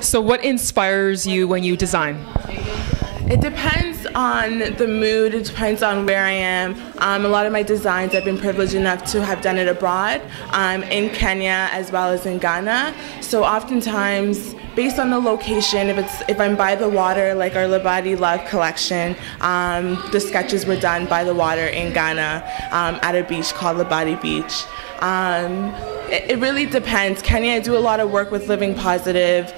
So what inspires you when you design? It depends on the mood, it depends on where I am. A lot of my designs, I've been privileged enough to have done it abroad, in Kenya as well as in Ghana. So oftentimes, based on the location, if I'm by the water, like our Labadi Love collection, the sketches were done by the water in Ghana at a beach called Labadi Beach. It really depends. Kenya, I do a lot of work with Living Positive.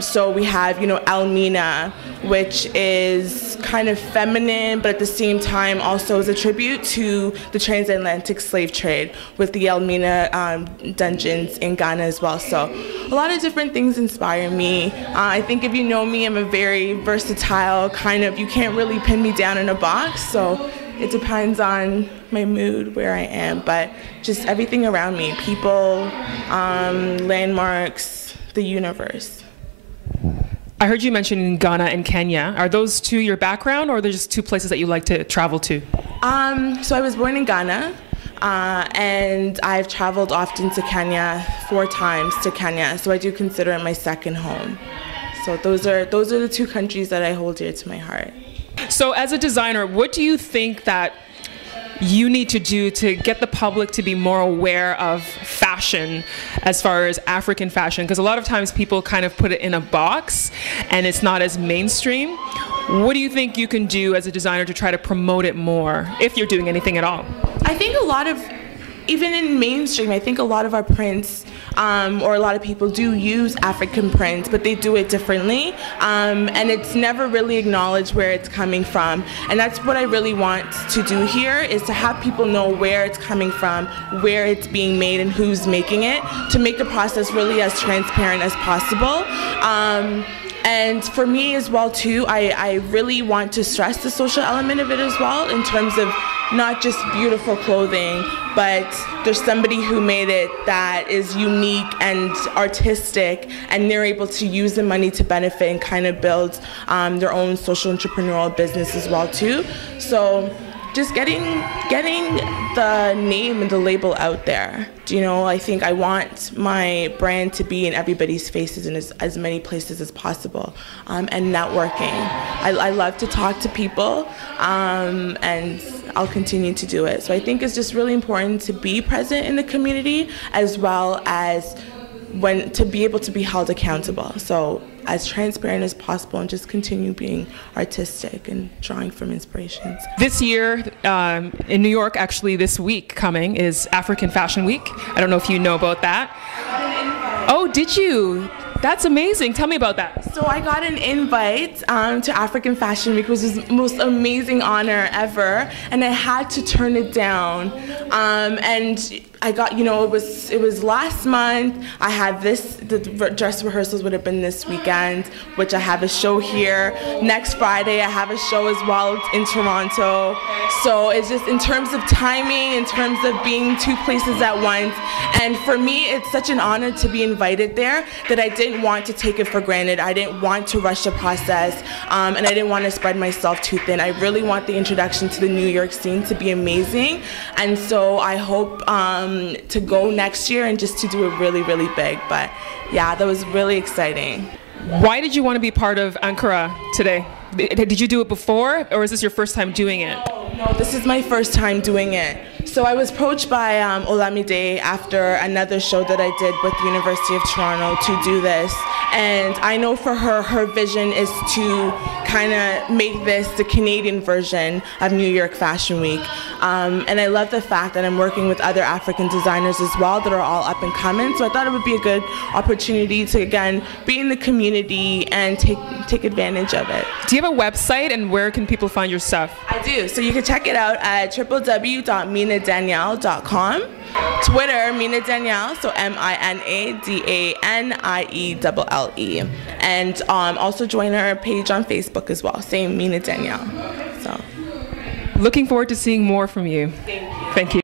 So we have, Elmina, which is kind of feminine, but at the same time also is a tribute to the transatlantic slave trade with the Elmina dungeons in Ghana as well. So a lot of different things inspire me. I think if you know me, I'm a very versatile you can't really pin me down in a box. So it depends on my mood, where I am, but just everything around me, people, landmarks, the universe. I heard you mention Ghana and Kenya. Are those two your background, or are they just two places that you like to travel to? So I was born in Ghana, and I've traveled often to Kenya, 4 times to Kenya, so I do consider it my second home. So those are the 2 countries that I hold dear to my heart. So as a designer, what do you think that you need to do to get the public to be more aware of fashion as far as African fashion? Because a lot of times people kind of put it in a box and it's not as mainstream. What do you think you can do as a designer to try to promote it more, if you're doing anything at all? I think even in mainstream, I think a lot of our prints, or a lot of people do use African prints, but they do it differently, and it's never really acknowledged where it's coming from. And that's what I really want to do here, is to have people know where it's coming from, where it's being made, and who's making it, to make the process really as transparent as possible. And for me as well too, I really want to stress the social element of it as well, in terms of not just beautiful clothing, but there's somebody who made it that is unique and artistic, and they're able to use the money to benefit and kind of build their own social entrepreneurial business as well too. So just getting the name and the label out there. I think I want my brand to be in everybody's faces in as many places as possible, and networking. I love to talk to people, and I'll continue to do it. So I think it's just really important to be present in the community, as well as to be able to be held accountable. So as transparent as possible, and just continue being artistic and drawing from inspirations. This year in New York, actually this week coming, is African Fashion Week. I don't know if you know about that. Oh, did you? That's amazing. Tell me about that. So I got an invite to African Fashion Week, which was the most amazing honor ever, and I had to turn it down. And I got, it was last month. I had the dress rehearsals would have been this weekend, which I have a show here. Next Friday, I have a show as well in Toronto. So it's just in terms of timing, in terms of being 2 places at once. And for me, it's such an honor to be invited there that I didn't want to take it for granted. I didn't want to rush the process, and I didn't want to spread myself too thin. I really want the introduction to the New York scene to be amazing. And so I hope to go next year and just to do it really, really big. But yeah, that was really exciting. Why did you want to be part of Ankara today? Did you do it before, or is this your first time doing it? No, this is my first time doing it. So I was approached by Olamide after another show that I did with the University of Toronto to do this. And I know for her vision is to kind of make this the Canadian version of New York Fashion Week. And I love the fact that I'm working with other African designers as well that are all up and coming. So I thought it would be a good opportunity to, again, be in the community and take advantage of it. Do you have a website, and where can people find your stuff? I do. So you can check it out at www.minadanielle.com. Twitter, Mina Danielle, so MINADANIELLE. And also join our page on Facebook as well, same Mina Danielle. So, looking forward to seeing more from you. Thank you. Thank you.